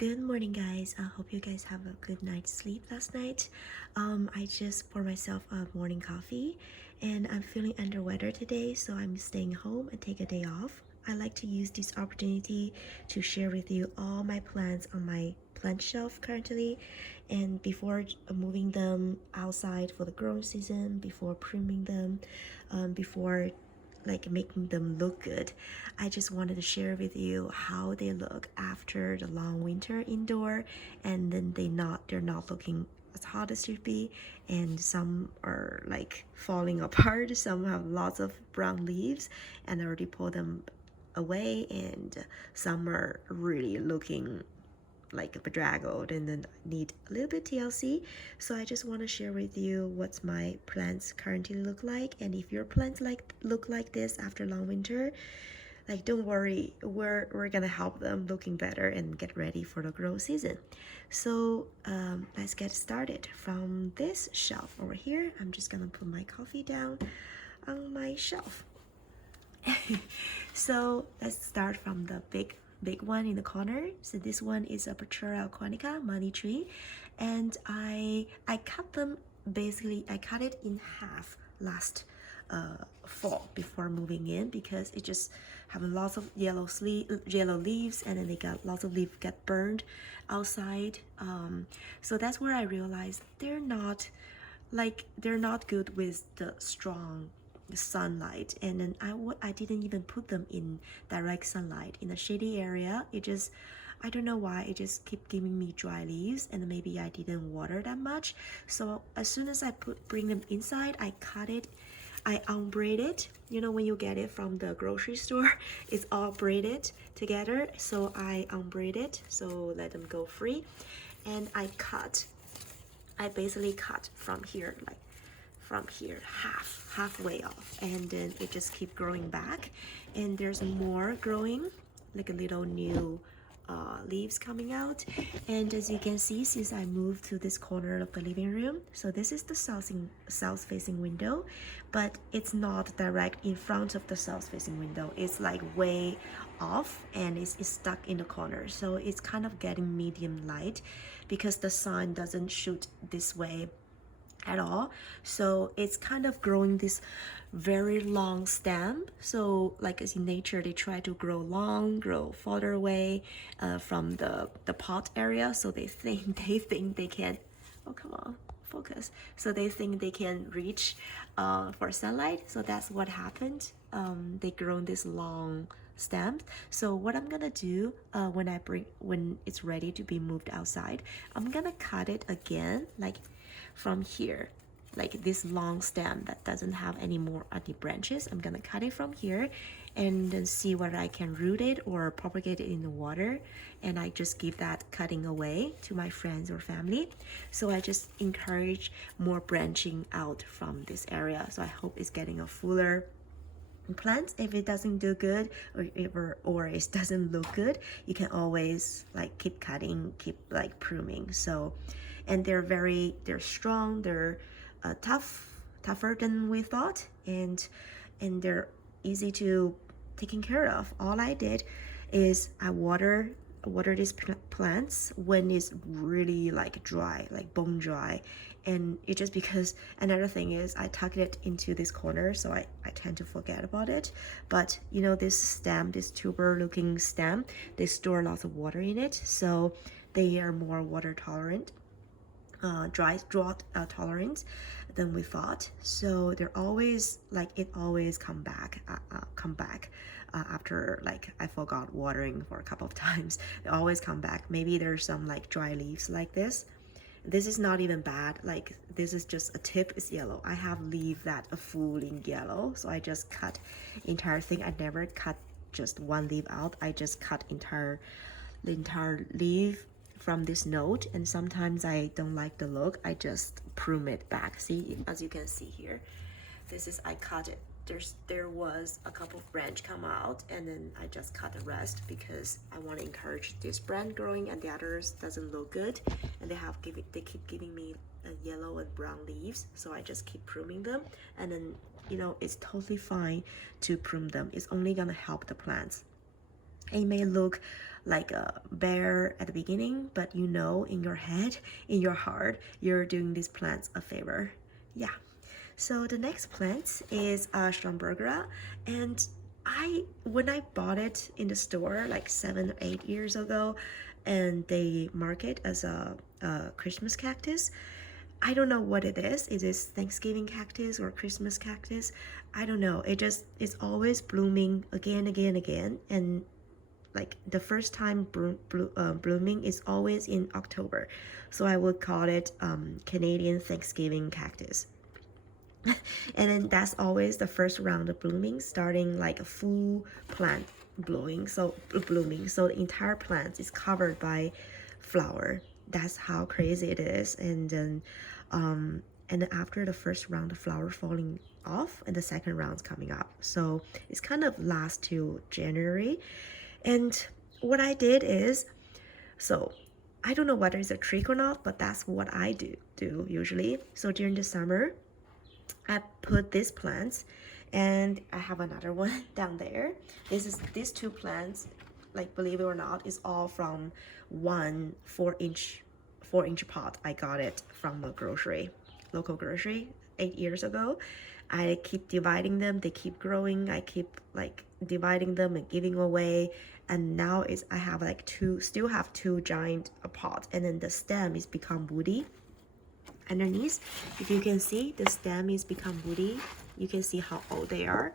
Good morning, guys. I hope you guys have a good night's sleep last night. I just poured myself a morning coffee and I'm feeling under weather today, so I'm staying home and take a day off. I like to use this opportunity to share with you all my plants on my plant shelf currently, and before moving them outside for the growing season, before pruning them, before like making them look good. I just wanted to share with you how they look after the long winter indoor, and then they're not looking as hot as should be, and some are like falling apart, some have lots of brown leaves and I already pulled them away, and some are really looking like bedraggled and then need a little bit TLC. So I just want to share with you what's my plants currently look like, and if your plants look like this after long winter, like don't worry, we're gonna help them looking better and get ready for the grow season. So let's get started. From this shelf over here, I'm just gonna put my coffee down on my shelf. So let's start from the big one in the corner. So this one is a Pachura aquatica money tree, and I cut them, basically I cut it in half last fall before moving in, because it just have lots of yellow leaves, and then they got lots of leaves get burned outside. So that's where I realized they're not good with the strong sunlight, and then I didn't even put them in direct sunlight in a shady area. It just, I don't know why, it just keep giving me dry leaves, and maybe I didn't water that much. So as soon as I bring them inside, I cut it, I unbraid it. You know, when you get it from the grocery store, it's all braided together. So I unbraid it, so let them go free, and I basically cut from here, like from here, halfway off, and then it just keep growing back, and there's more growing, like a little new leaves coming out. And as you can see, since I moved to this corner of the living room, so this is the south facing window, but it's not direct in front of the south facing window, it's like way off, and it's stuck in the corner, so it's kind of getting medium light because the sun doesn't shoot this way at all. So it's kind of growing this very long stem. So like as in nature, they try to grow long, grow farther away from the pot area, so they think they can, oh come on, focus, so they think they can reach for sunlight. So that's what happened. They grown this long stems. So what I'm gonna do when it's ready to be moved outside, I'm gonna cut it again, like from here, like this long stem that doesn't have any branches. I'm gonna cut it from here and then see whether I can root it or propagate it in the water, and I just give that cutting away to my friends or family. So I just encourage more branching out from this area, so I hope it's getting a fuller plant. If it doesn't do good, or it doesn't look good, you can always like keep cutting, keep like pruning. So, and they're strong, they're tougher than we thought, and they're easy to taking care of. All I did is I water these plants when it's really like dry, like bone dry. And it just, because another thing is I tuck it into this corner, so I tend to forget about it. But you know, this stem, this tuber looking stem, they store lots of water in it, so they are more water tolerant, drought tolerant than we thought. So they're always like, it always come back after like I forgot watering for a couple of times. They always come back. Maybe there's some like dry leaves like this. This is not even bad, like this is just a tip is yellow. I have leaf that are full in yellow, so I just cut entire thing. I never cut just one leaf out, I just cut the entire leaf from this node. And sometimes I don't like the look, I just prune it back. See, as you can see here, this is, I cut it, there was a couple of branch come out, and then I just cut the rest because I want to encourage this brand growing, and the others doesn't look good, and they keep giving me yellow and brown leaves, so I just keep pruning them. And then, you know, it's totally fine to prune them, it's only gonna help the plants. It may look like a bear at the beginning, but you know in your head, in your heart, you're doing these plants a favor. Yeah. So the next plant is Strombergera, and when I bought it in the store like 7 or 8 years ago, and they mark it as a Christmas cactus. I don't know what it is. Is it Thanksgiving cactus or Christmas cactus? I don't know. It's always blooming again, again, again, and like the first time blooming is always in October, so I would call it Canadian Thanksgiving cactus. And then that's always the first round of blooming, starting like a full plant blooming. So the entire plant is covered by flower. That's how crazy it is. And then after the first round of flower falling off, and the second round's coming up. So it's kind of last till January. And what I did is, so I don't know whether it's a trick or not, but that's what I do usually. So during the summer, I put these plants, and I have another one down there. These two plants, like believe it or not, is all from one 4-inch pot. I got it from a local grocery 8 years ago. I keep dividing them, they keep growing. I keep like dividing them and giving away, and now I have like still have two giant pots, and then the stem is become woody underneath. If you can see, the stem is become woody. You can see how old they are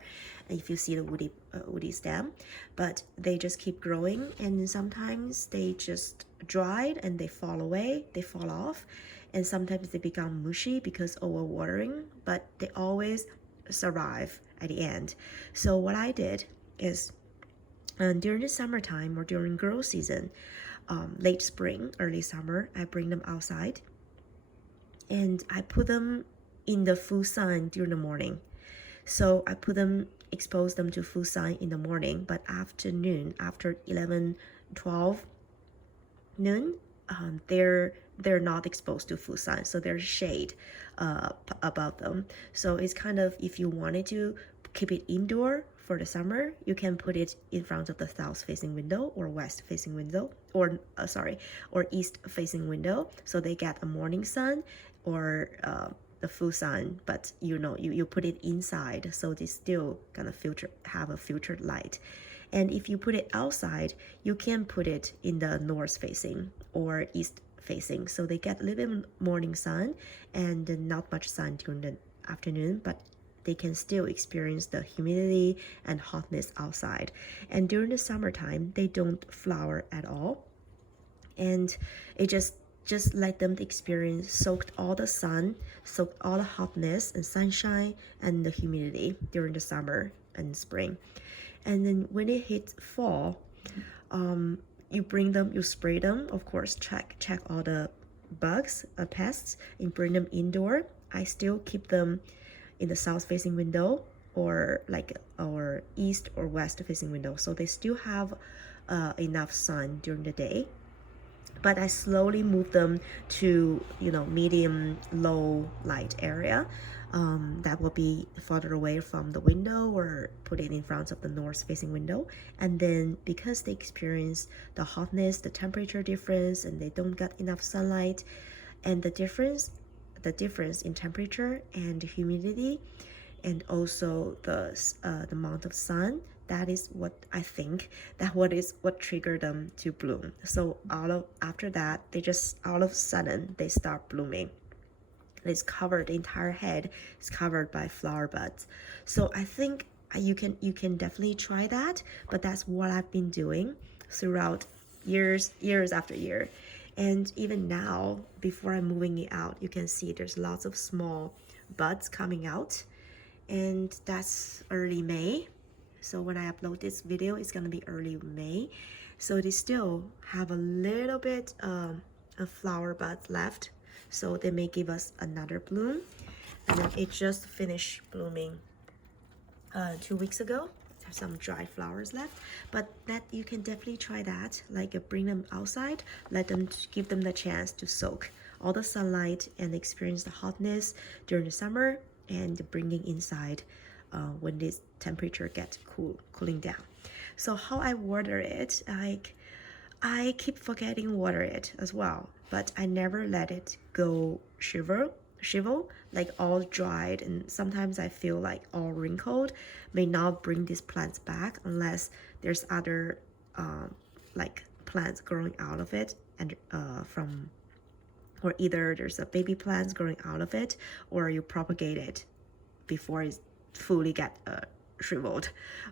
if you see the woody stem, but they just keep growing, and sometimes they just dried and they fall away, they fall off, and sometimes they become mushy because overwatering, but they always survive at the end. So what I did is, during the summertime or during grow season, late spring, early summer, I bring them outside and I put them in the full sun during the morning. So I expose them to full sun in the morning, but afternoon, after 11-12 noon, they're not exposed to full sun, so there's shade above them. So it's kind of, if you wanted to keep it indoor for the summer, you can put it in front of the south facing window or west facing window, or east facing window, so they get a morning sun or the full sun, but you put it inside, so they still gonna have a filtered light. And if you put it outside, you can put it in the north facing or east facing, so they get a little bit morning sun and not much sun during the afternoon, but they can still experience the humidity and hotness outside. And during the summertime, they don't flower at all, and it just let them experience, soaked all the sun, soaked all the hotness and sunshine and the humidity during the summer and spring. And then when it hits fall, you spray them, of course, check all the bugs, pests, and bring them indoor. I still keep them in the south facing window or east or west facing window, so they still have enough sun during the day. But I slowly move them to medium low light area that will be farther away from the window, or put it in front of the north facing window. And then because they experience the hotness, the temperature difference, and they don't get enough sunlight, and the difference in temperature and humidity, and also the amount of sun, that is what I think what triggered them to bloom. So after that, they just all of a sudden they start blooming. It's covered, the entire head is covered by flower buds. So I think you can definitely try that, but that's what I've been doing throughout years after year. And even now, before I'm moving it out, you can see there's lots of small buds coming out, and that's early May. So when I upload this video, it's gonna be early May. So they still have a little bit of flower buds left, so they may give us another bloom. And then it just finished blooming 2 weeks ago. There's some dry flowers left, but that you can definitely try that. Bring them outside, give them the chance to soak all the sunlight and experience the hotness during the summer, and bringing inside when this temperature gets cooling down. So how I water it, I keep forgetting water it as well, but I never let it go shrivel, like all dried, and sometimes I feel like all wrinkled. May not bring these plants back unless there's other like plants growing out of it, and from, or either there's a baby plants growing out of it, or you propagate it before it's fully get shriveled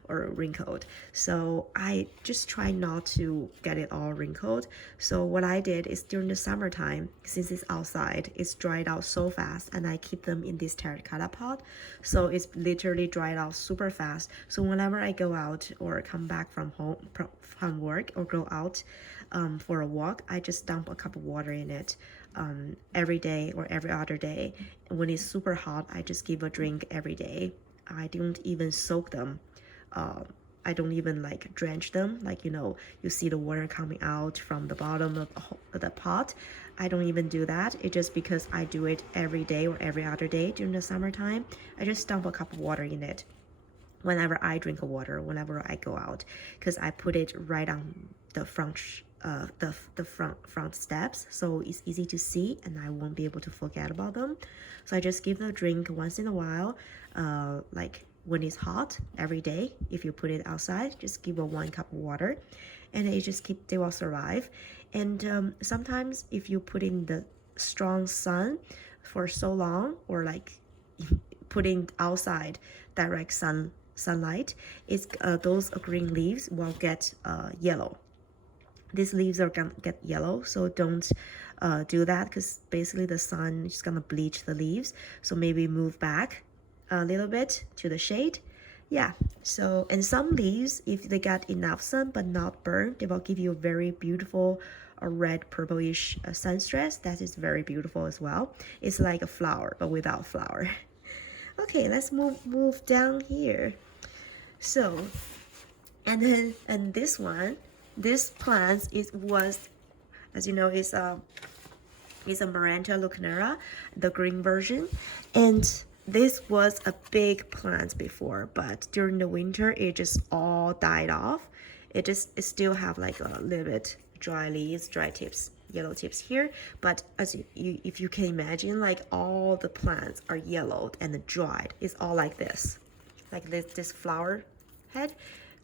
or wrinkled. So I just try not to get it all wrinkled. So what I did is during the summertime, since it's outside, it's dried out so fast, and I keep them in this terracotta pot, so it's literally dried out super fast. So whenever I go out or come back from home from work or go out for a walk, I just dump a cup of water in it every day or every other day. When it's super hot, I just give a drink every day. I don't even soak them. I don't even like drench them. Like, you see the water coming out from the bottom of the pot. I don't even do that. It's just because I do it every day or every other day during the summertime. I just dump a cup of water in it whenever I drink water, whenever I go out, because I put it right on the front front steps, so it's easy to see and I won't be able to forget about them. So I just give the drink once in a while, like when it's hot every day. If you put it outside, just give a 1 cup of water, and they will survive. And sometimes if you put in the strong sun for so long, or like putting outside direct sunlight, it's those green leaves will get yellow. These leaves are gonna get yellow, so don't do that, because basically the sun is gonna bleach the leaves. So maybe move back a little bit to the shade. Yeah, so, and some leaves, if they got enough sun but not burned, they will give you a very beautiful red purplish sun stress. That is very beautiful as well. It's like a flower but without flower. Okay, let's move down here. So, and this plant was, as you know, is a Maranta leucanera, the green version, and this was a big plant before, but during the winter it just all died off. It still have like a little bit dry leaves, dry tips, yellow tips here, but as if you can imagine, like all the plants are yellowed and dried. It's all like this flower head.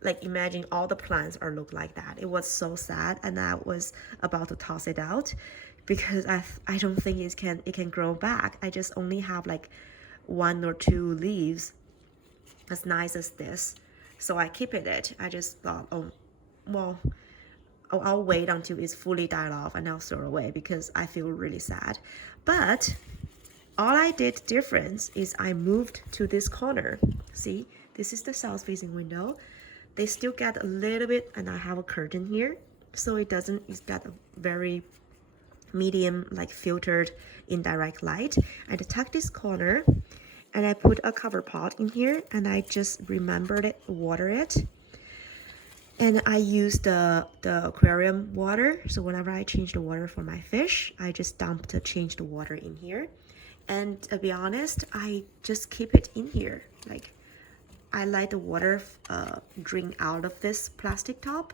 Like imagine all the plants are look like that. It was so sad, and I was about to toss it out because I don't think it can grow back. I just only have like 1 or 2 leaves as nice as this, so I keep it. I just thought, oh well, I'll wait until it's fully died off and I'll throw it away, because I feel really sad. But all I did different is I moved to this corner. See, this is the south facing window. They still get a little bit, and I have a curtain here, so it's got a very medium, like filtered indirect light. I tuck this corner, and I put a cover pot in here, and I just remembered it, water it. And I use the aquarium water, so whenever I change the water for my fish, I just change the water in here. And to be honest, I just keep it in here. Like, I let the water drain out of this plastic pot,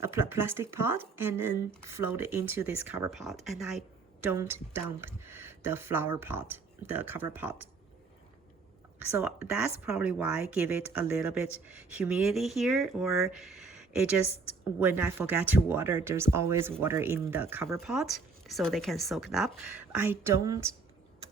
and then float it into this cover pot. And I don't dump the flower pot, the cover pot. So that's probably why I give it a little bit humidity here, or it just, when I forget to water, there's always water in the cover pot, so they can soak it up. I don't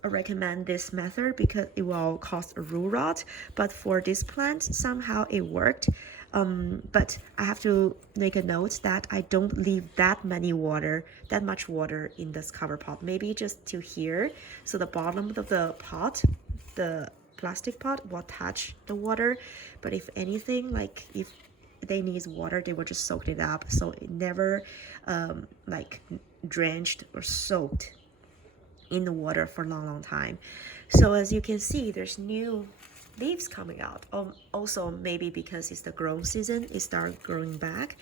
recommend this method because it will cause a root rot, but for this plant somehow it worked. But I have to make a note that I don't leave that much water in this cover pot, maybe just to here, so the bottom of the pot, the plastic pot, will touch the water. But if anything, like if they need water, they will just soak it up, so it never like drenched or soaked in the water for a long time. So as you can see, there's new leaves coming out. Also maybe because it's the growing season, it started growing back.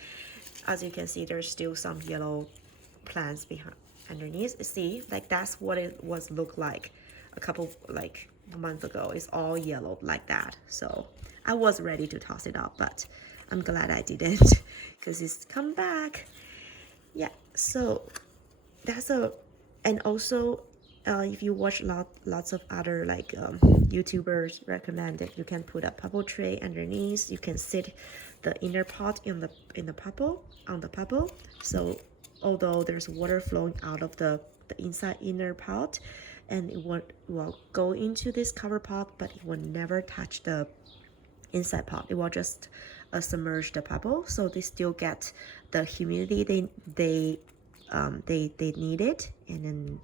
As you can see, there's still some yellow plants behind underneath. See, like that's what it was look like a couple, like a month ago. It's all yellow like that. So I was ready to toss it out, but I'm glad I didn't because it's come back. Yeah, so that's a, and also if you watch lots of other like YouTubers recommend it, you can put a pebble tray underneath. You can sit the inner pot in the pebble on the pebble. So although there's water flowing out of the inside inner pot, and it will go into this cover pot, but it will never touch the inside pot. It will just submerge the pebble, so they still get the humidity they need it. And then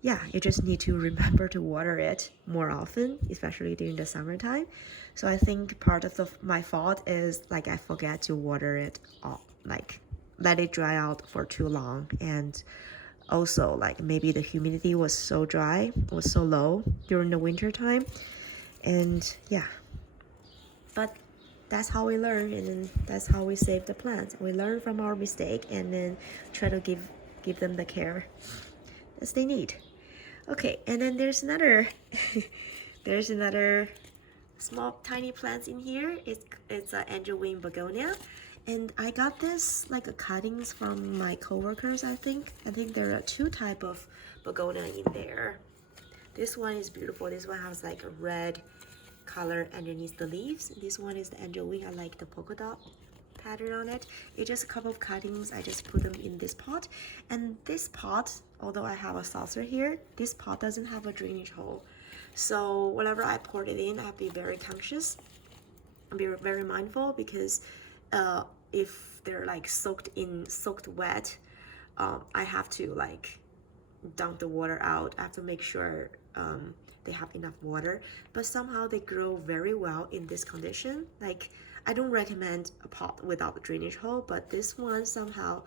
yeah, you just need to remember to water it more often, especially during the summertime. So I think part of my fault is like I forget to water it all, like let it dry out for too long. And also like maybe the humidity was so low during the winter time. And yeah, but that's how we learn, and then that's how we save the plants. We learn from our mistake and then try to give them the care as they need. Okay, and then there's another there's another small tiny plants in here. It's an angel wing begonia, and I got this like a cuttings from my coworkers. I think there are two type of begonia in there. This one is beautiful. This one has like a red color underneath the leaves. This one is the angel wing. I like the polka dot pattern on it. It's just a couple of cuttings. I just put them in this pot. And this pot, although I have a saucer here, this pot doesn't have a drainage hole. So whenever I pour it in, I have to be very conscious and be very mindful, because if they're like soaked wet, I have to like dump the water out. I have to make sure they have enough water. But somehow they grow very well in this condition. Like I don't recommend a pot without a drainage hole, but this one somehow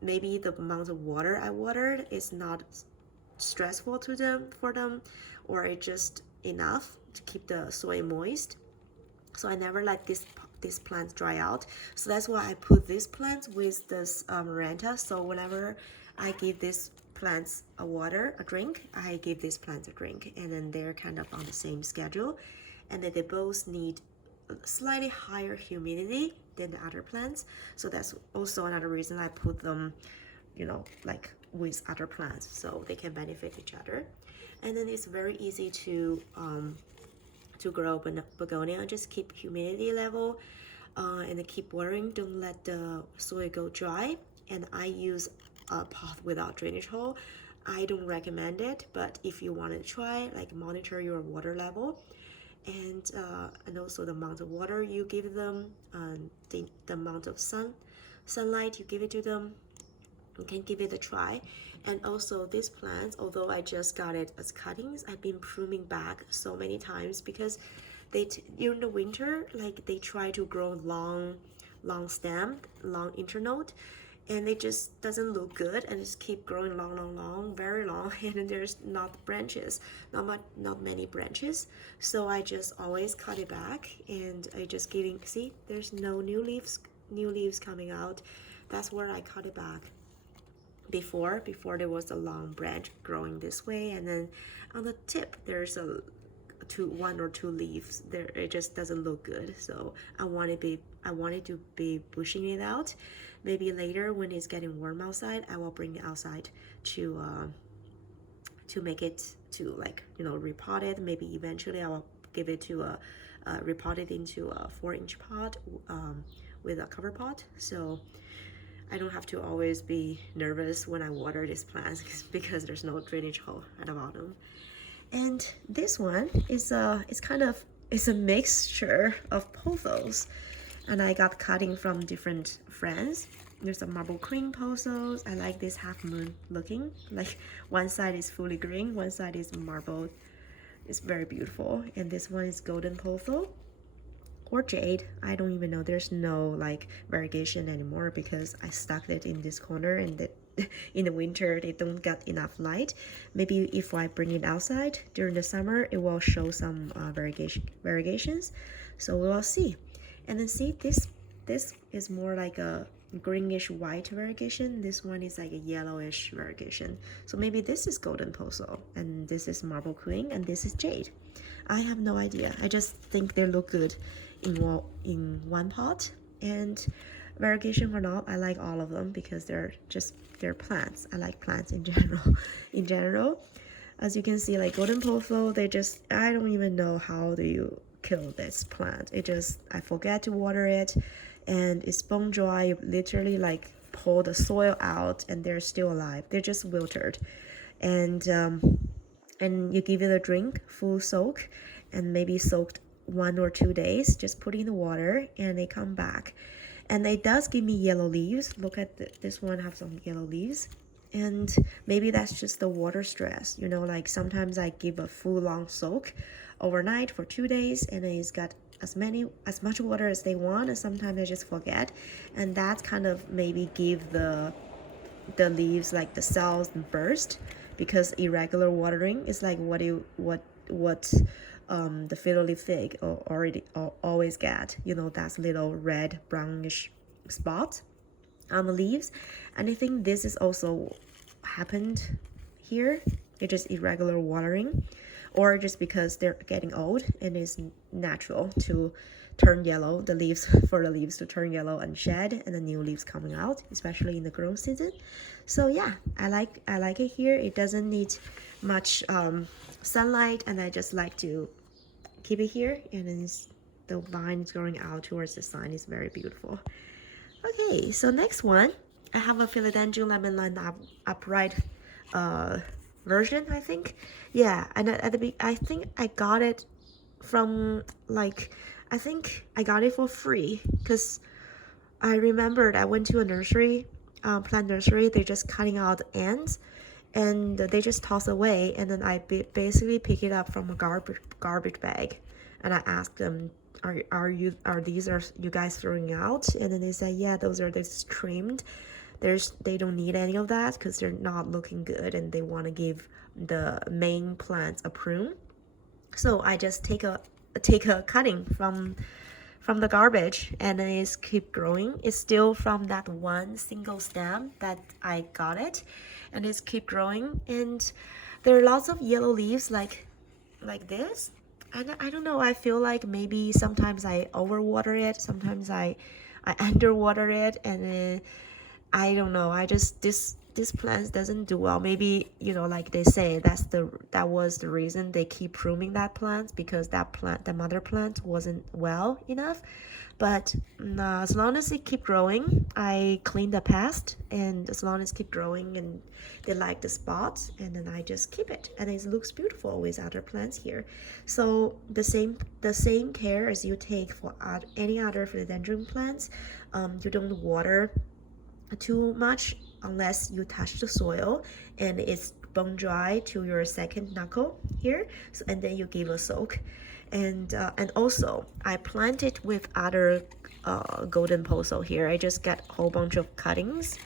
maybe the amount of water I watered is not stressful for them, or it's just enough to keep the soil moist. So I never let this plant dry out. So that's why I put this plant with this Maranta. So whenever I give this plants a drink, I give these plants a drink, and then they're kind of on the same schedule, and then they both need slightly higher humidity than the other plants. So that's also another reason I put them, you know, like with other plants, so they can benefit each other. And then it's very easy to grow begonia. Just keep humidity level and then keep watering. Don't let the soil go dry. And I use a pot without drainage hole. I don't recommend it, but if you want to try, like monitor your water level and also the amount of water you give them, the amount of sunlight you give it to them. You can give it a try. And also these plants, although I just got it as cuttings, I've been pruning back so many times because during the winter, like they try to grow long stem, long internode, and it just doesn't look good, and just keep growing long, very long, and then there's not many branches. So I just always cut it back, and I just see there's no new leaves coming out. That's where I cut it back. Before there was a long branch growing this way, and then on the tip there's one or two leaves there. It just doesn't look good, so I wanted to be pushing it out. Maybe later when it's getting warm outside, I will bring it outside to make it to, like, you know, repot it. Maybe eventually I will give it to repot it into a 4-inch pot with a cover pot, so I don't have to always be nervous when I water these plants because there's no drainage hole at the bottom. And this one is it's a mixture of pothos, and I got cutting from different friends. There's a marble cream pothos. I like this half moon looking, like one side is fully green, one side is marbled. It's very beautiful. And this one is golden potho or jade. I don't even know. There's no like variegation anymore because I stuck it in this corner, and in the winter they don't get enough light. Maybe if I bring it outside during the summer, it will show some variegations. So we will see. And then see, this is more like a greenish white variegation. This one is like a yellowish variegation. So maybe this is golden poso, and this is marble queen, and this is jade. I have no idea. I just think they look good in one pot. And variegation or not, I like all of them because they're plants. I like plants in general. In general, as you can see, like golden poso, I don't even know how do you kill this plant. I forget to water it, and it's bone dry. You literally like pull the soil out and they're still alive. They're just wilted. And you give it a drink, full soak, and maybe soaked 1 or 2 days, just put in the water, and they come back. And it does give me yellow leaves. Look at this one have some yellow leaves. And maybe that's just the water stress, you know, like sometimes I give a full long soak overnight for 2 days, and it's got as much water as they want, and sometimes I just forget, and that's kind of maybe give the leaves like the cells burst, because irregular watering is like what the fiddle leaf fig always get, you know, that's little red brownish spot on the leaves. And I think this is also happened here. It's just irregular watering, or just because they're getting old and it's natural to turn yellow, for the leaves to turn yellow and shed, and the new leaves coming out, especially in the growth season. So yeah, I like it here. It doesn't need much sunlight, and I just like to keep it here, and then the vine is growing out towards the sun. Is very beautiful. Okay, so next one, I have a philodendron lemon lime upright version, I think. Yeah, and I think I got it from I think I got it for free, because I remembered I went to a nursery, plant nursery. They're just cutting out the ends, and they just toss away. And then I basically pick it up from a garbage bag, and I asked them, are you guys throwing out? And then they said, yeah, those are just trimmed. They don't need any of that because they're not looking good, and they want to give the main plants a prune. So I just take a cutting from the garbage, and then it's keep growing. It's still from that one single stem that I got it, and it's keep growing. And there are lots of yellow leaves like this. And I don't know, I feel like maybe sometimes I overwater it, sometimes I underwater it, and I don't know, I just this plant doesn't do well. Maybe, you know, like they say, that was the reason they keep pruning that plant, because the mother plant wasn't well enough. But as long as it keep growing, I clean the pest, and as long as it keep growing and they like the spots, and then I just keep it, and it looks beautiful with other plants here. So the same care as you take for any other philodendron plants. You don't water too much unless you touch the soil and it's bone dry to your second knuckle here. So, and then you give a soak. And also I planted with other golden poso here. I just got a whole bunch of cuttings,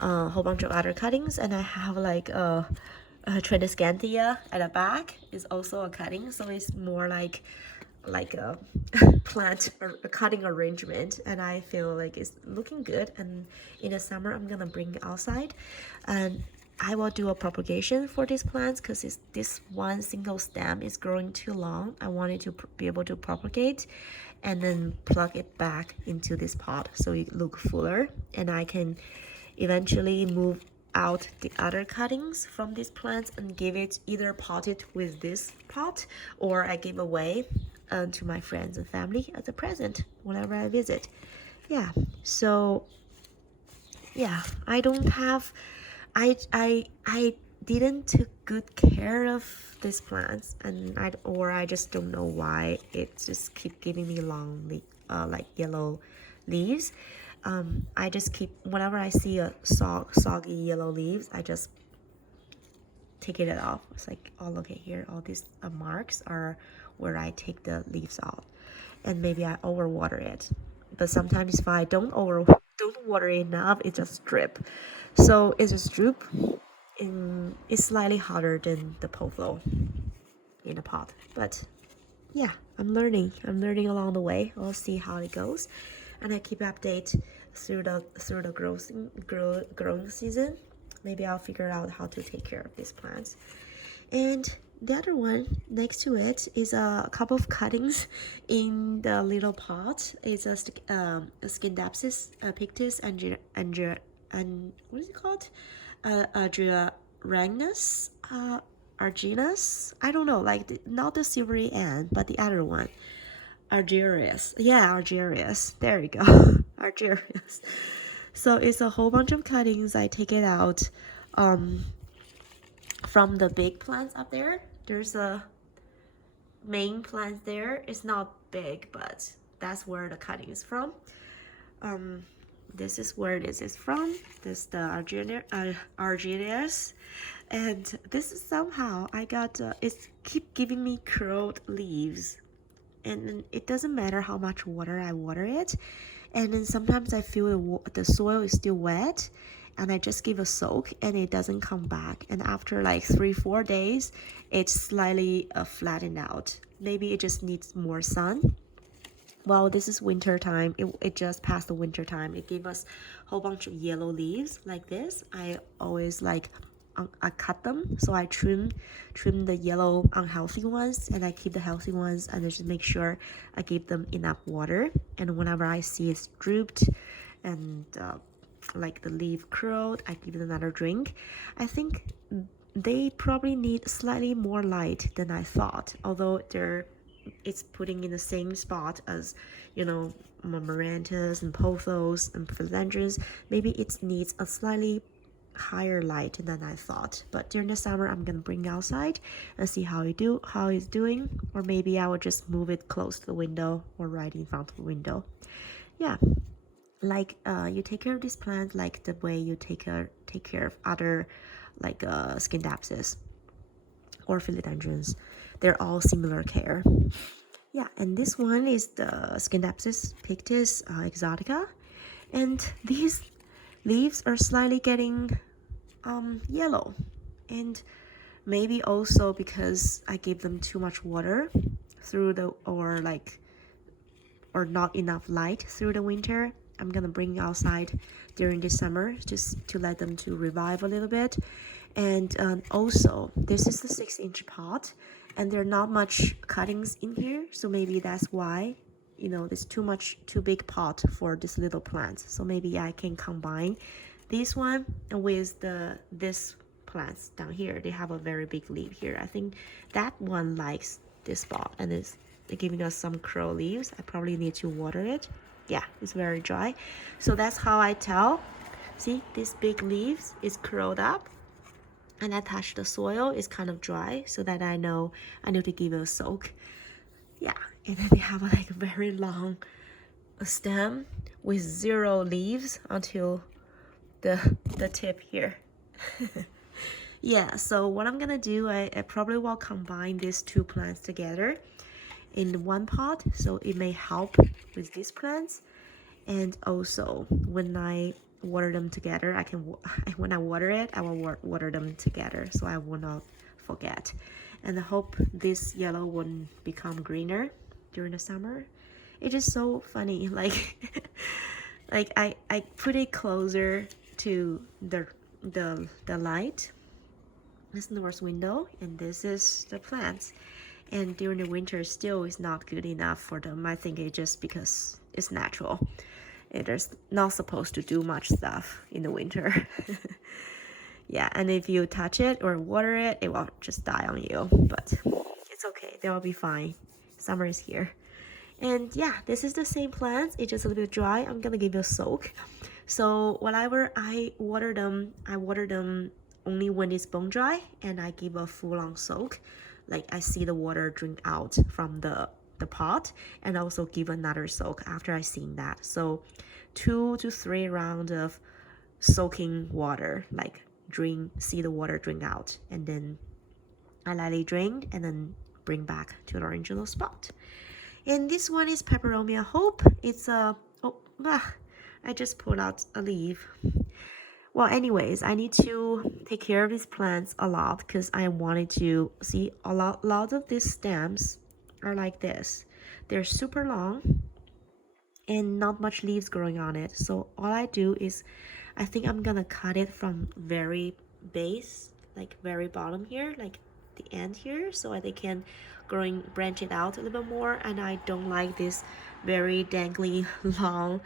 a whole bunch of other cuttings, and I have like a Tradescantia at the back is also a cutting. So it's more like a plant or a cutting arrangement, and I feel like it's looking good. And in the summer I'm gonna bring it outside, and I will do a propagation for these plants, because this one single stem is growing too long. I wanted to be able to propagate and then plug it back into this pot so it look fuller, and I can eventually move out the other cuttings from these plants and give it either potted with this pot, or I give away to my friends and family as a present whenever I visit. Yeah, so yeah, I don't have I didn't take good care of these plants, and I just don't know why it just keep giving me long like yellow leaves. I just keep, whenever I see a soggy yellow leaves, I just take it off. It's like, oh, look at here, all these marks are where I take the leaves off, and maybe I overwater it. But sometimes if I don't water it enough, it just drip. So it's just droop, and it's slightly hotter than the pothos in the pot. But yeah, I'm learning along the way. I'll see how it goes. and I keep update through the growing season. Maybe I'll figure out how to take care of these plants. And the other one next to it is a couple of cuttings in the little pot. It's a Scindapsus pictus and what is it called? Argyranus, Arginus. I don't know, like not the silvery end, but the other one, Argyrius. Yeah, Argyrius. There you go, Argyrius. So it's a whole bunch of cuttings. I take it out from the big plants up there. There's a main plant there. It's not big, but that's where the cutting is from. This is where this is from. This is the Argyrius, and this is somehow I got it's keep giving me curled leaves, and it doesn't matter how much water I water it, and then sometimes I feel the soil is still wet, and I just give a soak and it doesn't come back, and after like 3-4 days it's slightly flattened out. Maybe it just needs more sun. Well, this is winter time. It just passed the winter time. It gave us a whole bunch of yellow leaves like this. I always like I cut them, so I trim the yellow unhealthy ones, and I keep the healthy ones, and I just make sure I give them enough water. And whenever I see it's drooped and like the leaf curled, I give it another drink. I think they probably need slightly more light than I thought, although it's putting in the same spot as, you know, Amaranthus and Pothos and Philodendrons. Maybe it needs a slightly higher light than I thought. But during the summer, I'm gonna bring it outside and see how it's doing, or maybe I will just move it close to the window or right in front of the window. Yeah, like you take care of this plant like the way you take care of other like Scindapsus or Philodendrons. They're all similar care. Yeah, and this one is the Scindapsus pictus exotica, and these leaves are slightly getting yellow, and maybe also because I gave them too much water through the or not enough light through the winter. I'm gonna bring outside during the summer just to let them to revive a little bit. And also this is the 6-inch pot, and there are not much cuttings in here, so maybe that's why, you know, there's too big pot for this little plant. So maybe I can combine this one with this plants down here. They have a very big leaf here. I think that one likes this spot, and it's giving us some curl leaves. I probably need to water it. Yeah, it's very dry. So that's how I tell. See, this big leaves is curled up, and I touch the soil is kind of dry, so that I know I need to give it a soak. Yeah, and then they have like a very long stem with 0 leaves until the tip here. Yeah, so what I'm gonna do, I probably will combine these two plants together in one pot, so it may help with these plants. And also when I water them together, when I water it, I will water them together, so I will not forget. And I hope this yellow wouldn't become greener during the summer. It is so funny, like like I put it closer to the light. This is the north window, and this is the plants. And during the winter still is not good enough for them. I think it's just because it's natural. It's not supposed to do much stuff in the winter. Yeah, and if you touch it or water it, it will just die on you, but it's okay, they will be fine. Summer is here. And yeah, this is the same plants, it's just a little bit dry. I'm gonna give it a soak. So whenever I water them only when it's bone dry, and I give a full-on soak. Like I see the water drink out from the pot, and also give another soak after I seen that. So 2 to 3 rounds of soaking water, like see the water drink out, and then I let it drain and then bring back to the original spot. And this one is Peperomia Hope. It's a I just pulled out a leaf. Well, anyways, I need to take care of these plants a lot because I wanted to see a lot of these stems are like this. They're super long, and not much leaves growing on it. So all I do is, I think I'm gonna cut it from very base, like very bottom here, like the end here, so they can branch it out a little bit more. And I don't like this very dangly, long,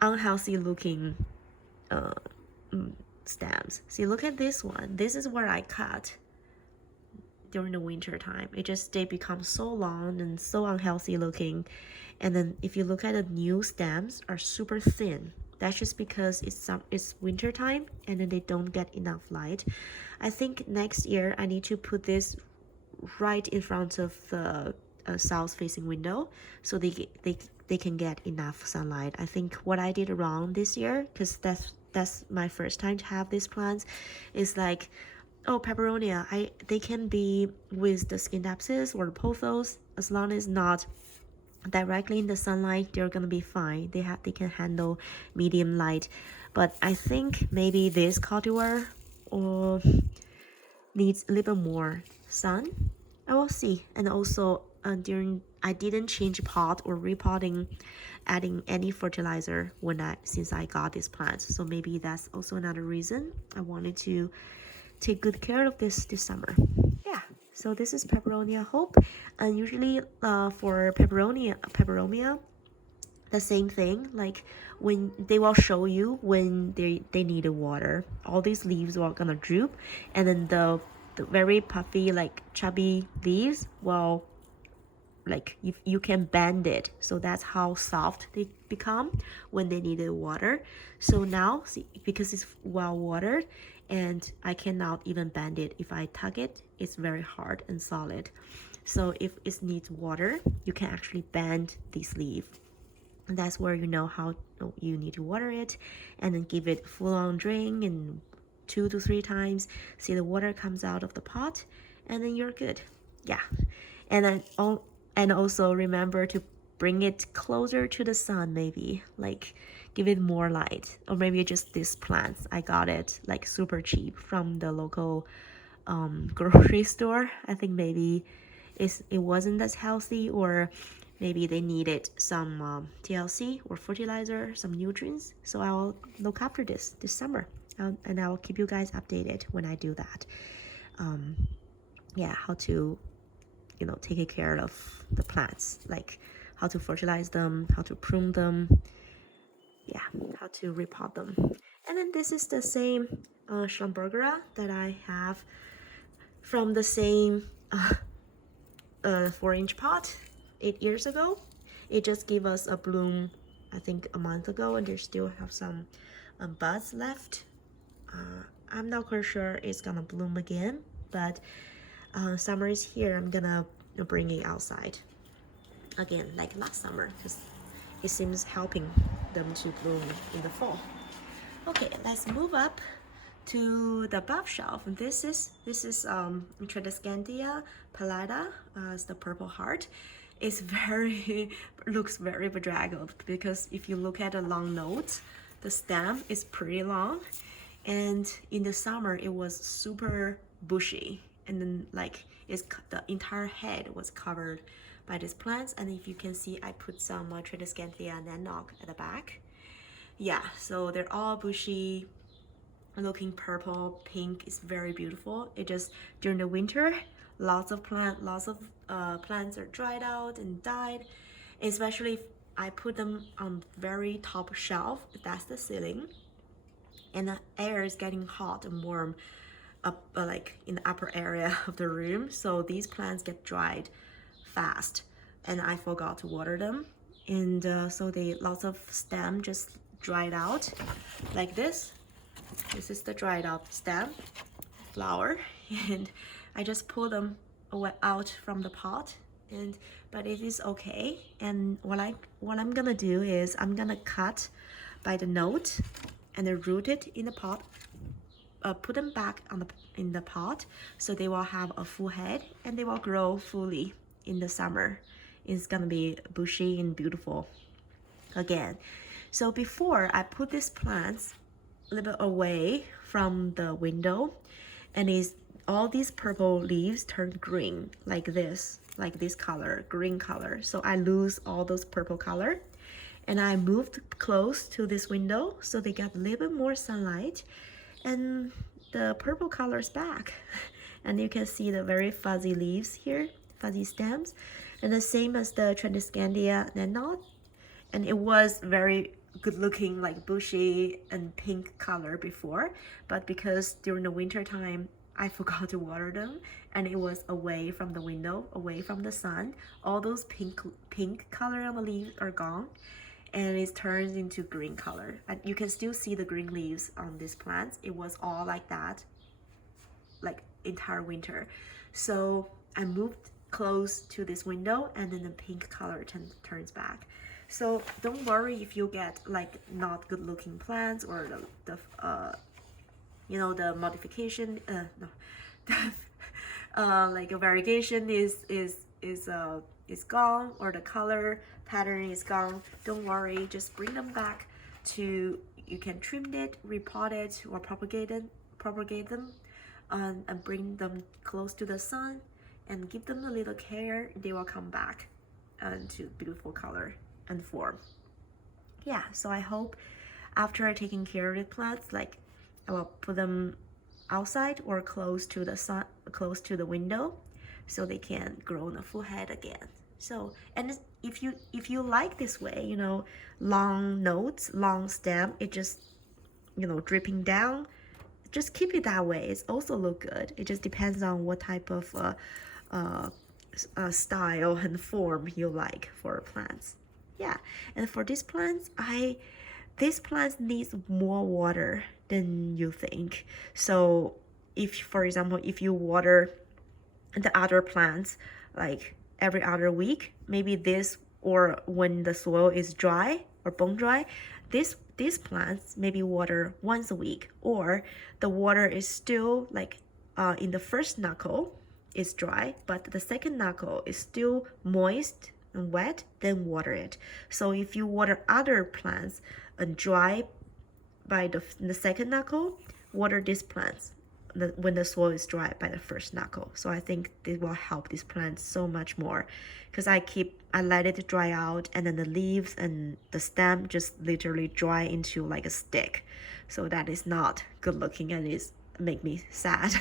unhealthy looking stems. See, look at this one. This is where I cut during the winter time. They become so long and so unhealthy looking. And then if you look at the new stems are super thin. That's just because it's winter time and then they don't get enough light. I think next year I need to put this right in front of the south facing window so they can get enough sunlight. I think what I did wrong this year, because that's my first time to have these plants, is like, oh, peperonia, they can be with the Scindapsus or the pothos, as long as not directly in the sunlight, they're gonna be fine. They can handle medium light. But I think maybe this cultivar or needs a little bit more sun. I will see. And also I didn't change pot or repotting, adding any fertilizer since I got these plants. So maybe that's also another reason I wanted to take good care of this summer. Yeah, so this is Peperonia Hope. And usually for peperomia, the same thing, like when they will show you when they need water. All these leaves are gonna droop, and then the very puffy, like chubby leaves, well, like you can bend it, so that's how soft they become when they needed water. So now, see, because it's well watered and I cannot even bend it. If I tug it, it's very hard and solid. So if it needs water, you can actually bend this leaf. And that's where you know how you need to water it, and then give it full-on drain and 2 to 3 times. See, the water comes out of the pot, and then you're good. Yeah, and then and also remember to bring it closer to the sun, maybe like give it more light. Or maybe just these plants, I got it like super cheap from the local grocery store. I think maybe it wasn't as healthy, or maybe they needed some TLC or fertilizer, some nutrients. So I'll look after this summer, and I'll keep you guys updated when I do that. Yeah, how to take care of the plants, like how to fertilize them, how to prune them, yeah, how to repot them. And then this is the same Schlumbergera that I have from the same 4-inch pot 8 years ago. It just gave us a bloom, I think a month ago, and they still have some buds left. I'm not quite sure it's gonna bloom again, but summer is here. I'm gonna bring it outside again like last summer, because it seems helping them to bloom in the fall. Okay, let's move up to the above shelf. This is Tradescantia pallida. It's the purple heart. It's looks very bedraggled, because if you look at the long note, the stem is pretty long, and in the summer it was super bushy, and then like the entire head was covered by these plants. And if you can see, I put some Tradescantia nanoc at the back. Yeah, so they're all bushy looking, purple, pink. It's very beautiful. It just during the winter, lots of plants are dried out and died, especially if I put them on very top shelf. That's the ceiling, and the air is getting hot and warm up like in the upper area of the room, so these plants get dried fast, and I forgot to water them, and so lots of stem just dried out like this. This is the dried out stem flower, and I just pull them out from the pot, but it is okay. And what I'm gonna do is I'm gonna cut by the note and then root it in the pot, put them back in the pot, so they will have a full head and they will grow fully in the summer. It's gonna be bushy and beautiful again. So before I put these plants a little bit away from the window, and all these purple leaves turn green like this color, green color. So I lose all those purple color, And I moved close to this window so they got a little bit more sunlight, and the purple color is back. And you can see the very fuzzy leaves here, fuzzy stems, and the same as the Tradescandia Nanot. And it was very good looking, like bushy and pink color before, but because during the winter time I forgot to water them and it was away from the window, away from the sun, all those pink color on the leaves are gone, and it turns into green color. And you can still see the green leaves on these plants. It was all like that, like entire winter. So I moved close to this window, and then the pink color turns back. So don't worry if you get like not good looking plants, or the you know, the modification like a variegation is gone, or the color pattern is gone. Don't worry, just bring them back to, you can trim it, repot it, or propagate them and bring them close to the sun and give them a little care. They will come back to beautiful color and form. Yeah, so I hope after taking care of the plants, like I will put them outside or close to the sun, close to the window, so they can grow in a full head again. So, and if you like this way, you know, long notes, long stem, it just, you know, dripping down, just keep it that way. It's also look good. It just depends on what type of style and form you like for plants. Yeah, and for these plants, these plants needs more water than you think. So if, for example, if you water the other plants like every other week, maybe this, or when the soil is dry or bone dry, these plants maybe water once a week, or the water is still like in the first knuckle is dry, but the second knuckle is still moist and wet, then water it. So if you water other plants and dry by the second knuckle, water these plants when the soil is dry by the first knuckle. So I think it will help these plants so much more, because I let it dry out, and then the leaves and the stem just literally dry into like a stick. So that is not good looking, and it make me sad.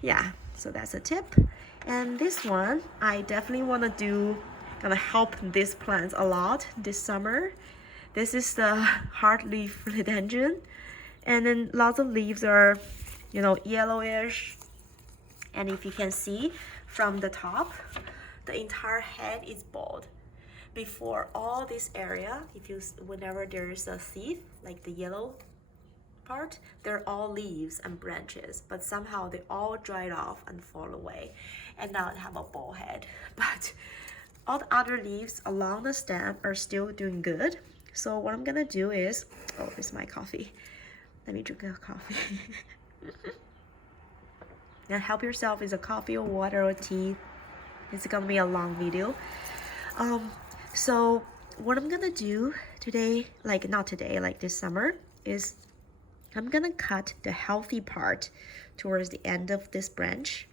Yeah, so that's a tip. And this one, I definitely want to gonna help these plants a lot this summer. This is the hardleaf philodendron, and then lots of leaves are, you know, yellowish. And if you can see from the top, the entire head is bald. Before, all this area, whenever there's a seed, like the yellow part, they're all leaves and branches, but somehow they all dried off and fall away, and now I have a bald head. But all the other leaves along the stem are still doing good. So what I'm gonna do is, oh, it's my coffee. Let me drink a coffee. Now help yourself with a coffee or water or tea. It's gonna be a long video. So what I'm gonna do today, like not today, like this summer, is I'm gonna cut the healthy part towards the end of this branch,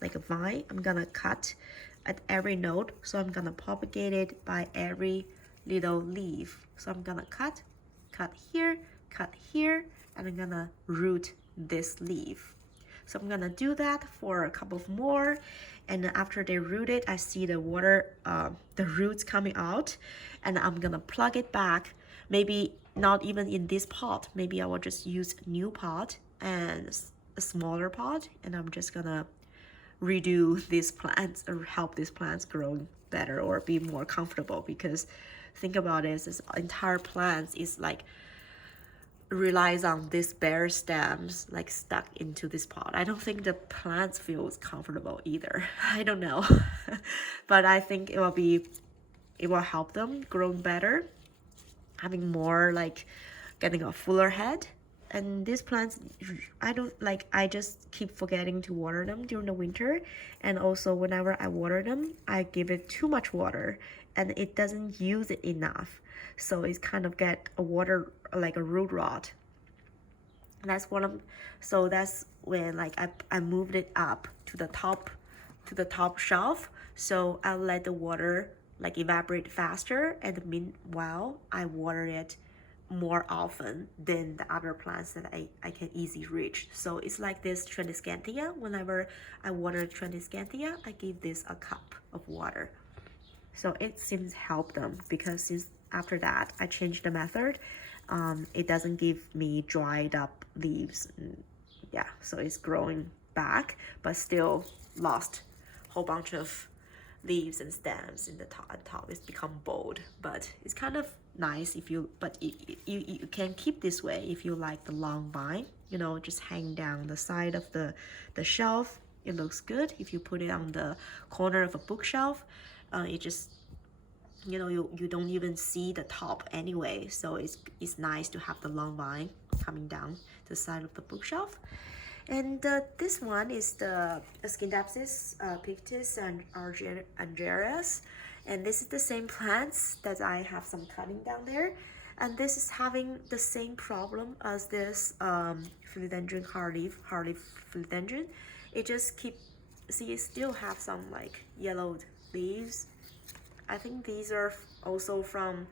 like a vine. I'm gonna cut at every node, so I'm gonna propagate it by every little leaf. So I'm gonna cut here, and I'm gonna root this leaf. So I'm gonna do that for a couple of more, and after they root it, I see the water, the roots coming out, and I'm gonna plug it back. Maybe not even in this pot, maybe I will just use a new pot and a smaller pot, and I'm just gonna redo these plants or help these plants grow better or be more comfortable. Because think about it, this entire plant is like relies on these bare stems like stuck into this pot. I don't think the plants feels comfortable either. I don't know. But I think it will help them grow better, having more, like getting a fuller head. And these plants, I just keep forgetting to water them during the winter. And also whenever I water them, I give it too much water and it doesn't use it enough. So it's kind of get a water, like a root rot. And that's when like I moved it up to the top shelf. So I'll let the water like evaporate faster, and meanwhile I water it more often than the other plants that I can easily reach. So it's like this Tradescantia. Whenever I water Tradescantia, I give this a cup of water. So it seems to help them, because since after that I changed the method, it doesn't give me dried up leaves. Yeah, so it's growing back, but still lost a whole bunch of leaves and stems in the top. It's become bold, but it's kind of nice if you, but you can keep this way if you like the long vine, you know, just hang down the side of the shelf. It looks good. If you put it on the corner of a bookshelf, it just, you know, you don't even see the top anyway, so it's nice to have the long vine coming down the side of the bookshelf. And this one is the Scindapsus pictus and Argyris, and this is the same plants that I have some cutting down there, and this is having the same problem as this philodendron hardleaf philodendron. It just see, it still have some like yellowed leaves. I think these are also from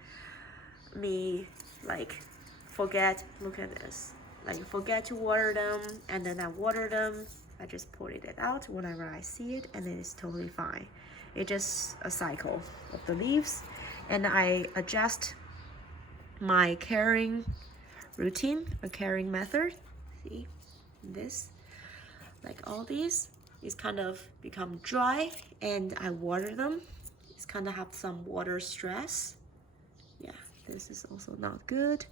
me like forget, look at this, like forget to water them, and then I water them. I just pull it out whenever I see it, and then it's totally fine. It's just a cycle of the leaves, and I adjust my caring routine, a caring method. See this, like all these is kind of become dry, and I water them. It's kind of have some water stress. Yeah, this is also not good.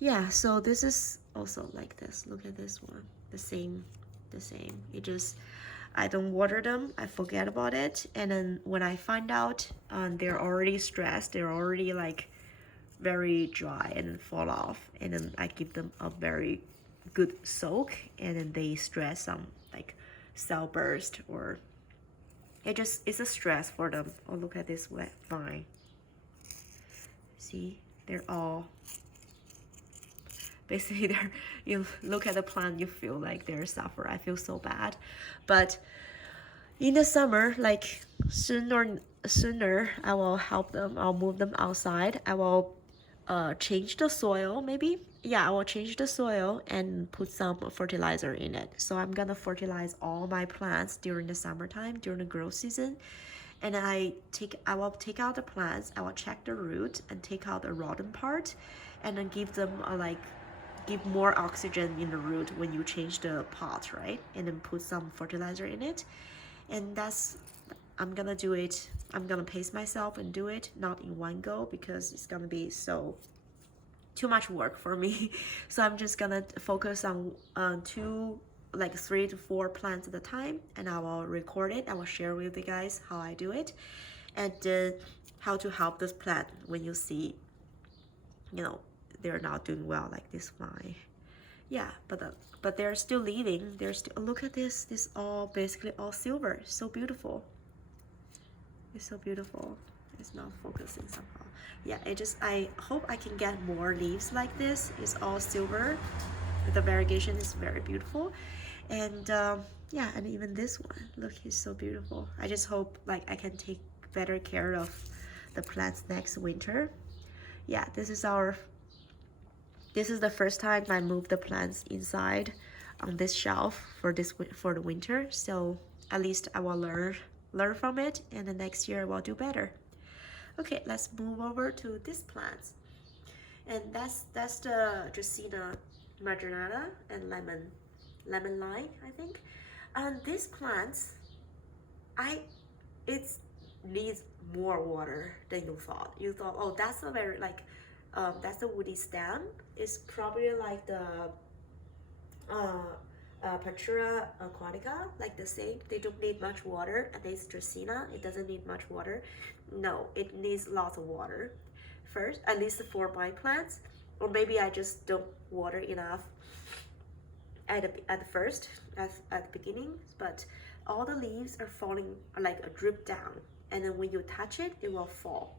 Yeah, so this is also like this. Look at this one, the same. It just, I don't water them, I forget about it, and then when I find out they're already stressed, they're already like very dry and fall off, and then I give them a very good soak, and then they stress some like cell burst, or it's a stress for them. Oh, look at this wet vine. See, they're all basically they're, you look at the plant, you feel like they're suffer. I feel so bad, but in the summer, like sooner I will help them. I'll move them outside. I will change the soil, maybe. Yeah, I will change the soil and put some fertilizer in it. So I'm gonna fertilize all my plants during the summertime, during the growth season. And I will take out the plants, I will check the root and take out the rotten part, and then give them give more oxygen in the root when you change the pot, right? And then put some fertilizer in it. And I'm gonna do it, I'm gonna pace myself and do it, not in one go, because it's gonna be too much work for me. So I'm just gonna focus on 3 to 4 plants at a time, and I will record it. I will share with you guys how I do it, and how to help this plant when you see, you know, they're not doing well, like this vine. Yeah, but they're still leaving. They're still, look at this. This all basically all silver. It's so beautiful. It's so beautiful. It's not focusing somehow. Yeah, I hope I can get more leaves like this. It's all silver. The variegation is very beautiful, and yeah, and even this one, look, it's so beautiful. I just hope like I can take better care of the plants next winter. Yeah, this is the first time I moved the plants inside on this shelf for the winter, so at least I will learn from it, and the next year I will do better. Okay, let's move over to this plant, and that's the Dracaena marginata and lemon lime, I think. And this plant, it needs more water than you thought. You thought, oh, that's a very like that's a woody stem. It's probably like the Pachura aquatica, like the same. They don't need much water, and this Dracaena, it doesn't need much water. No, it needs lots of water first, at least for my plants, or maybe I just don't water enough at the beginning. But all the leaves are falling, like a drip down, and then when you touch it, it will fall,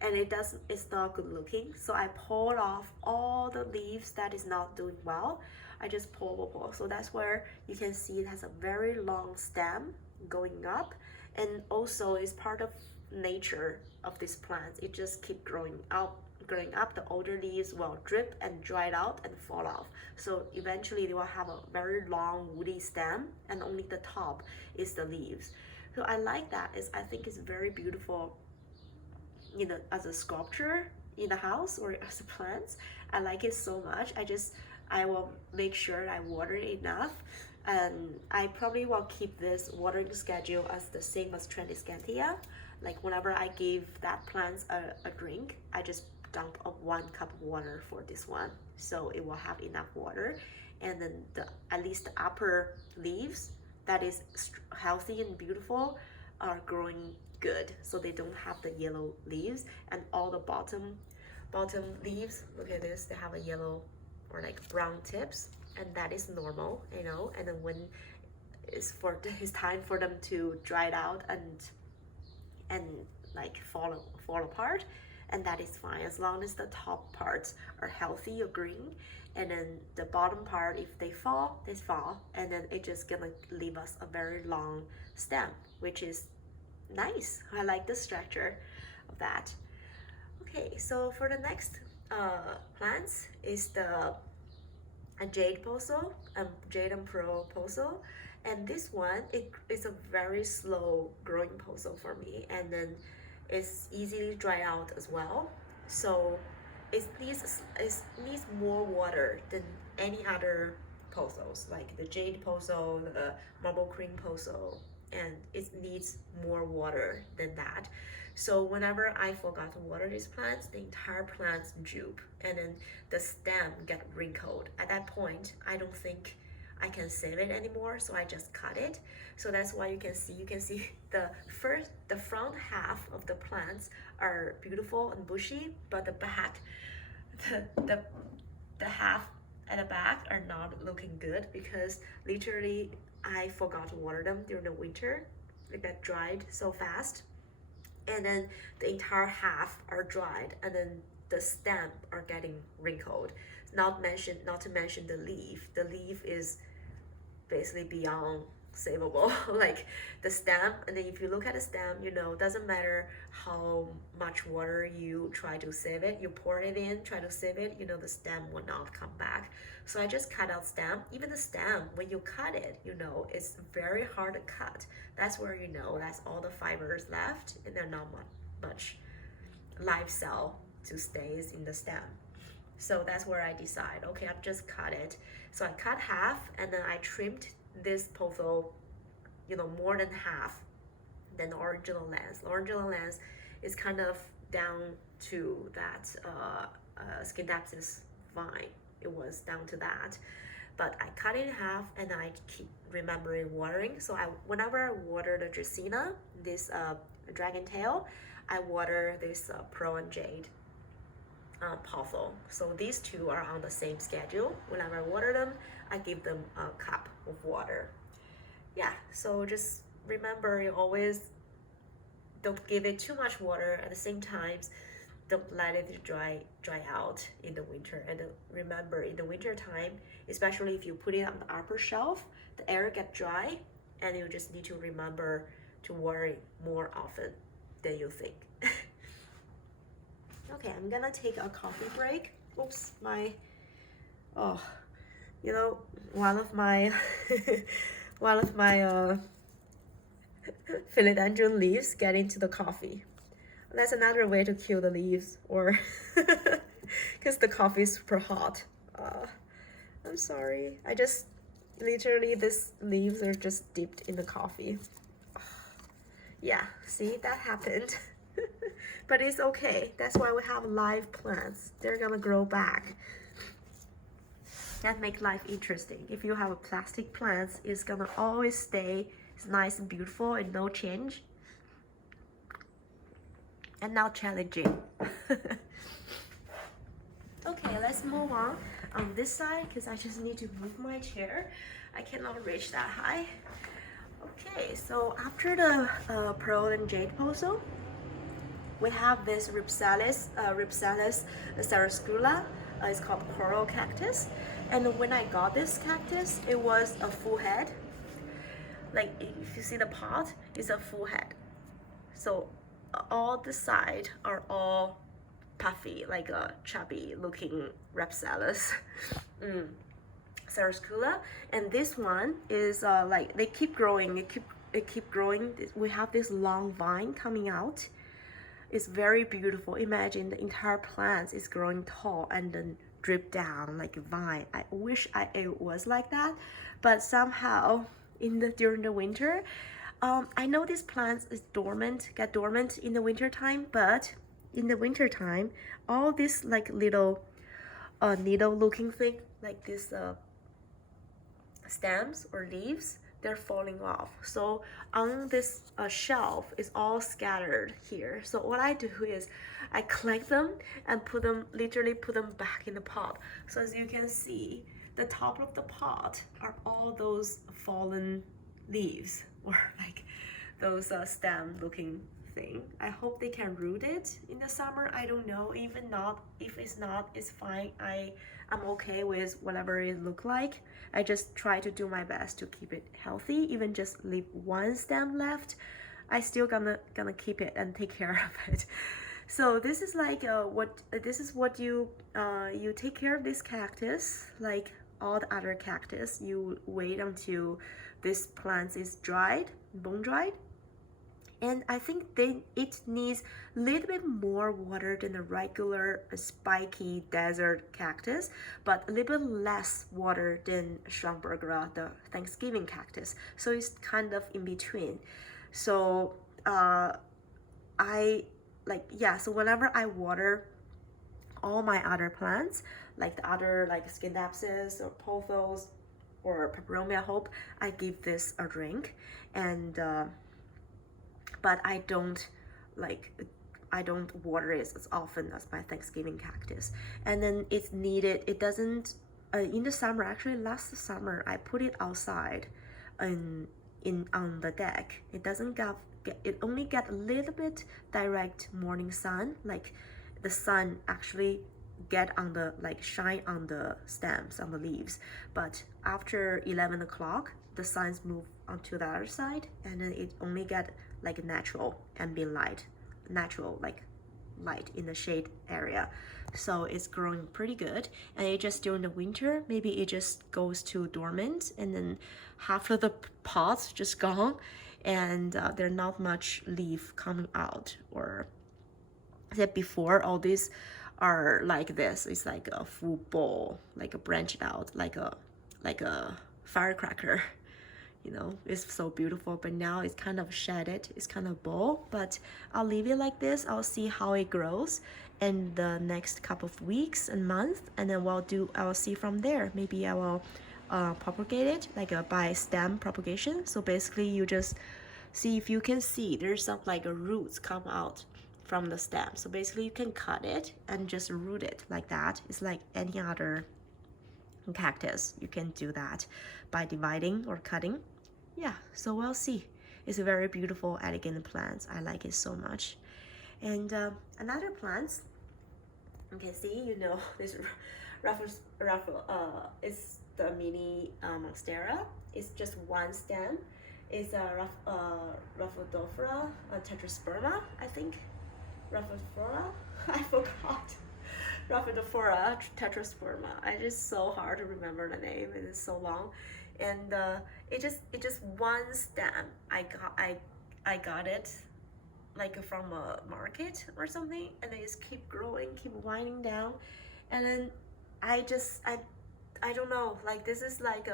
and it's not good looking. So I pulled off all the leaves that is not doing well. I just pull. So that's where you can see it has a very long stem going up, and also is part of nature of these plants. It just keep growing up. The older leaves will drip and dry out and fall off. So eventually they will have a very long woody stem, and only the top is the leaves. So I like that. I think it's very beautiful, as a sculpture in the house or as a plant. I like it so much. I will make sure I water it enough, and I probably will keep this watering schedule as the same as Tradescantia. Like whenever I give that plant a drink, I just dump 1 cup of water for this one, so it will have enough water. And then at least the upper leaves that is healthy and beautiful are growing good, so they don't have the yellow leaves. And all the bottom leaves, look at this, they have a yellow or like brown tips, and that is normal, and then when it's time for them to dry it out and like fall apart, and that is fine as long as the top parts are healthy or green, and then the bottom part, if they fall, and then it's just gonna leave us a very long stem, which is nice. I like the structure of that. Okay, so for the next plants is the Jade Poso, Jade and Pearl Poso. And this one, it is a very slow growing poso for me, and then it's easily dry out as well. So it needs more water than any other posos, like the Jade Poso, the Marble Cream Poso, and it needs more water than that. So whenever I forgot to water these plants, the entire plants droop, and then the stem get wrinkled. At that point, I don't think I can save it anymore, so I just cut it. So that's why you can see the front half of the plants are beautiful and bushy, but the back, the half at the back are not looking good, because literally I forgot to water them during the winter. They get dried so fast, and then the entire half are dried, and then the stem are getting wrinkled. Not to mention the leaf. The leaf is basically beyond savable. Like the stem, and then if you look at the stem, doesn't matter how much water you try to save it, you pour it in, try to save it, the stem will not come back. So I just cut out stem. Even the stem, when you cut it, it's very hard to cut. That's where that's all the fibers left, and there's not much live cell to stay in the stem. So that's where I decide, okay, I'll just cut it. So I cut half, and then I trimmed this pothos, more than half than the original length. The original length is kind of down to that Scindapsus vine. It was down to that. But I cut it in half, and I keep remembering watering. So whenever I water the Dracaena, this dragon tail, I water this Pearl and Jade pothos. So these two are on the same schedule. Whenever I water them, I give them a cup of water. Yeah, so just remember, you always don't give it too much water. At the same time, don't let it dry out in the winter. And remember, in the winter time, especially if you put it on the upper shelf, the air gets dry, and you just need to remember to water it more often than you think. Okay, I'm gonna take a coffee break. Oops, one of my philodendron leaves get into the coffee. That's another way to kill the leaves, or because the coffee is super hot. I'm sorry. I just literally, these leaves are just dipped in the coffee. Yeah, see, that happened. But it's okay. That's why we have live plants. They're gonna grow back. That makes life interesting. If you have a plastic plant, it's gonna always stay. It's nice and beautiful and no change. And not challenging. Okay, let's move on this side, because I just need to move my chair. I cannot reach that high. Okay, so after the Pearl and Jade Poso, we have this Rhipsalis sarascula. It's called coral cactus. And when I got this cactus, it was a full head. Like if you see the pot, it's a full head. So all the side are all puffy, like a chubby looking Rapsalis. Sarascula. And this one is like they keep growing, it keep growing. We have this long vine coming out. It's very beautiful. Imagine the entire plant is growing tall and then drip down like a vine. I wish it was like that, but somehow during the winter, I know these plants get dormant in the winter time, but in the winter time, all this like little needle looking thing, like this stems or leaves, they're falling off. So on this shelf is all scattered here. So what I do is I collect them and literally put them back in the pot. So as you can see, the top of the pot are all those fallen leaves or like those stem looking thing. I hope they can root it in the summer. I don't know. Even not, if it's not, it's fine. I'm okay with whatever it look like. I just try to do my best to keep it healthy. Even just leave one stem left, I still gonna keep it and take care of it. So this is like what you take care of this cactus like all the other cactus. You wait until this plant is dried, bone dried. And I think it needs a little bit more water than the regular spiky desert cactus, but a little bit less water than Schomburgera, the Thanksgiving cactus. So it's kind of in between. So so whenever I water all my other plants, like the other like Scindapsus or Pothos or Peperomia hope, I give this a drink. And but I don't water it as often as my Thanksgiving cactus. And then it's needed, it doesn't in the summer, actually last summer I put it outside on the deck. It doesn't it only get a little bit direct morning sun, like the sun actually get on the shine on the stems, on the leaves. But after 11 o'clock the suns move onto the other side, and then it only get like natural ambient light, natural like light in the shade area. So it's growing pretty good. And it just during the winter, maybe it just goes to dormant, and then half of the pots just gone, and there's not much leaf coming out. Or that before, all these are like this. It's like a full bowl, like a branched out, like a firecracker. You know, it's so beautiful, but now it's kind of shaded, it's kind of bold. But I'll leave it like this. I'll see how it grows in the next couple of weeks and months, and then I'll see from there. Maybe I will propagate it like by stem propagation. So basically you just see if you can see there's some like roots come out from the stem. So basically you can cut it and just root it like that. It's like any other cactus. You can do that by dividing or cutting. Yeah, so we'll see. It's a very beautiful, elegant plant. I like it so much. And another plant, you can see, you know, this is the mini monstera. It's just one stem. It's a Rhaphidophora tetrasperma, I think. Rhaphidophora? I forgot. Rhaphidophora tetrasperma. It's just so hard to remember the name. It is so long, and it just one stem. I got it like from a market or something, and they just keep growing, keep winding down, and then I don't know. Like this is like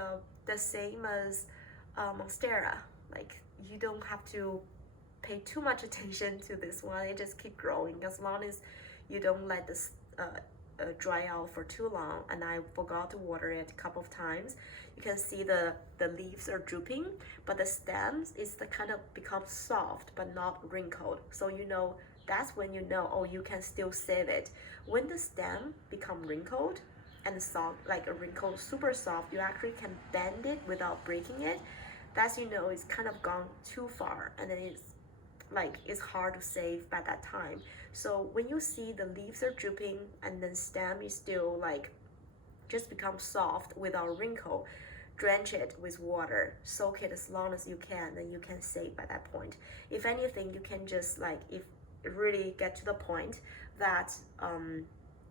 the same as monstera. Like you don't have to pay too much attention to this one. It just keep growing as long as you don't let this dry out for too long. And I forgot to water it a couple of times. You can see the leaves are drooping, but the stems is the kind of become soft but not wrinkled. So you know, that's when you know, oh, you can still save it. When the stem become wrinkled and soft, like a wrinkled super soft, you actually can bend it without breaking it. That's, you know, it's kind of gone too far, and then it's hard to save by that time. So when you see the leaves are drooping and then stem is still like just become soft without wrinkle, drench it with water, soak it as long as you can, then you can save by that point. If anything, you can just like, if really get to the point that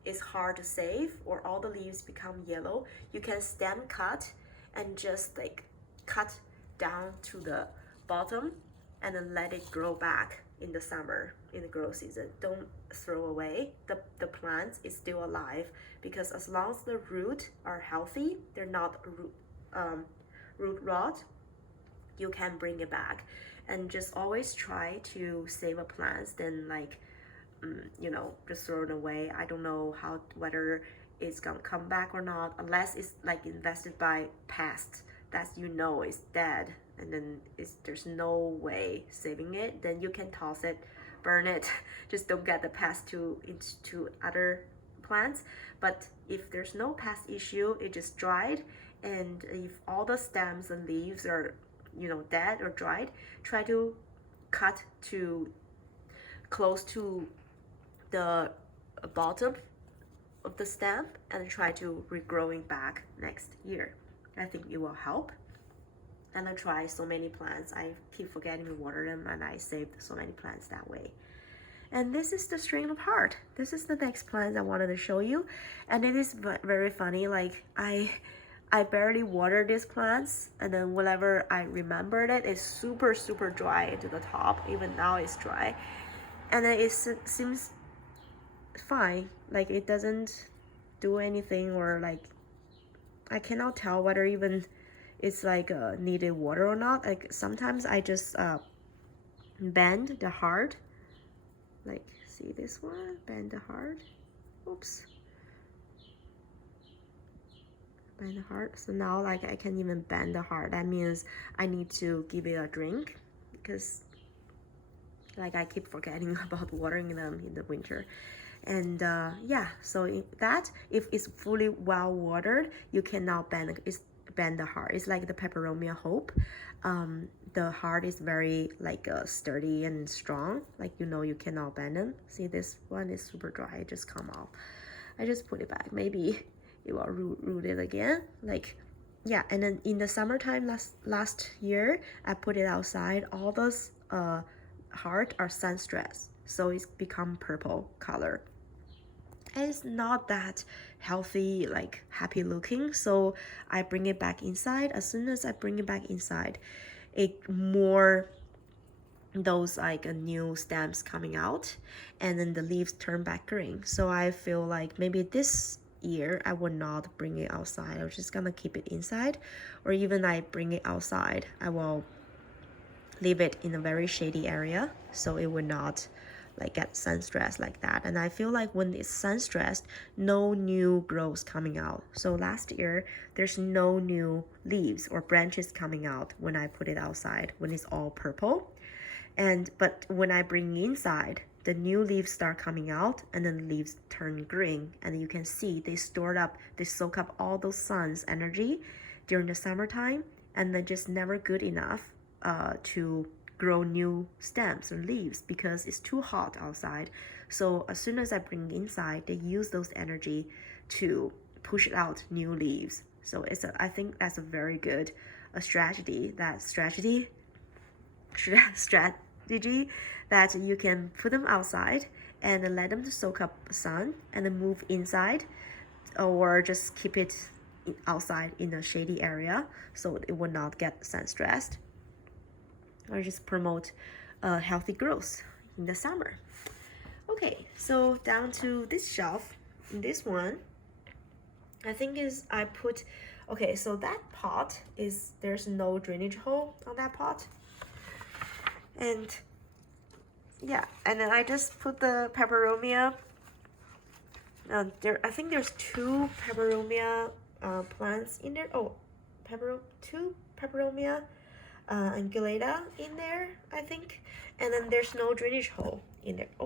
it's hard to save or all the leaves become yellow, you can stem cut and just like cut down to the bottom and then let it grow back in the summer, in the grow season. Don't throw away the plants. Is still alive, because as long as the root are healthy, they're not root rot, you can bring it back. And just always try to save a plant than like you know, just throw it away. I don't know whether it's gonna come back or not, unless it's like invested by pest that you know is dead, and then there's no way saving it, then you can toss it, burn it. Just don't get the pest into other plants. But if there's no pest issue, it just dried, and if all the stems and leaves are, you know, dead or dried, try to cut to close to the bottom of the stem and try to regrowing back next year. I think it will help. And I try so many plants. I keep forgetting to water them, and I saved so many plants that way. And this is the string of heart. This is the next plant I wanted to show you. And it is very funny. Like I barely water these plants, and then whenever I remembered it, it's super dry to the top. Even now it's dry. And then it seems fine, like it doesn't do anything, or like I cannot tell whether even it's like needed water or not. Like sometimes I just bend the heart, like see this one, bend the heart, oops, bend the heart. So now like I can't even bend the heart. That means I need to give it a drink, because like I keep forgetting about watering them in the winter. And yeah, so if it's fully well watered, you cannot bend the heart. It's like the Peperomia Hope. The heart is very like sturdy and strong, like, you know, you cannot bend them. See, this one is super dry, it just come off. I just put it back, maybe it will root it again, like, yeah. And then in the summertime last year, I put it outside. All those heart are sun stressed, so it's become purple color. And it's not that healthy, like happy looking, so I bring it back inside. As soon as I bring it back inside, it more those like new stems coming out, and then the leaves turn back green. So I feel like maybe this year I will not bring it outside. I'm just gonna keep it inside, or even I bring it outside, I will leave it in a very shady area, so it would not like get sun stressed like that. And I feel like when it's sun stressed, no new growth coming out. So last year there's no new leaves or branches coming out when I put it outside, when it's all purple. But when I bring inside, the new leaves start coming out, and then the leaves turn green, and you can see they soak up all those sun's energy during the summertime, and they're just never good enough to grow new stems or leaves, because it's too hot outside. So as soon as I bring inside, they use those energy to push out new leaves. So I think that's a very good strategy that you can put them outside and let them soak up sun, and then move inside, or just keep it outside in a shady area so it will not get sun stressed, or just promote healthy growth in the summer. Okay, so down to this shelf. In this one, I think okay, so that pot there's no drainage hole on that pot. And yeah, and then I just put the Peperomia. I think there's 2 Peperomia plants in there. Oh, 2 Peperomia ungulata in there, I think. And then there's no drainage hole in there. Oh,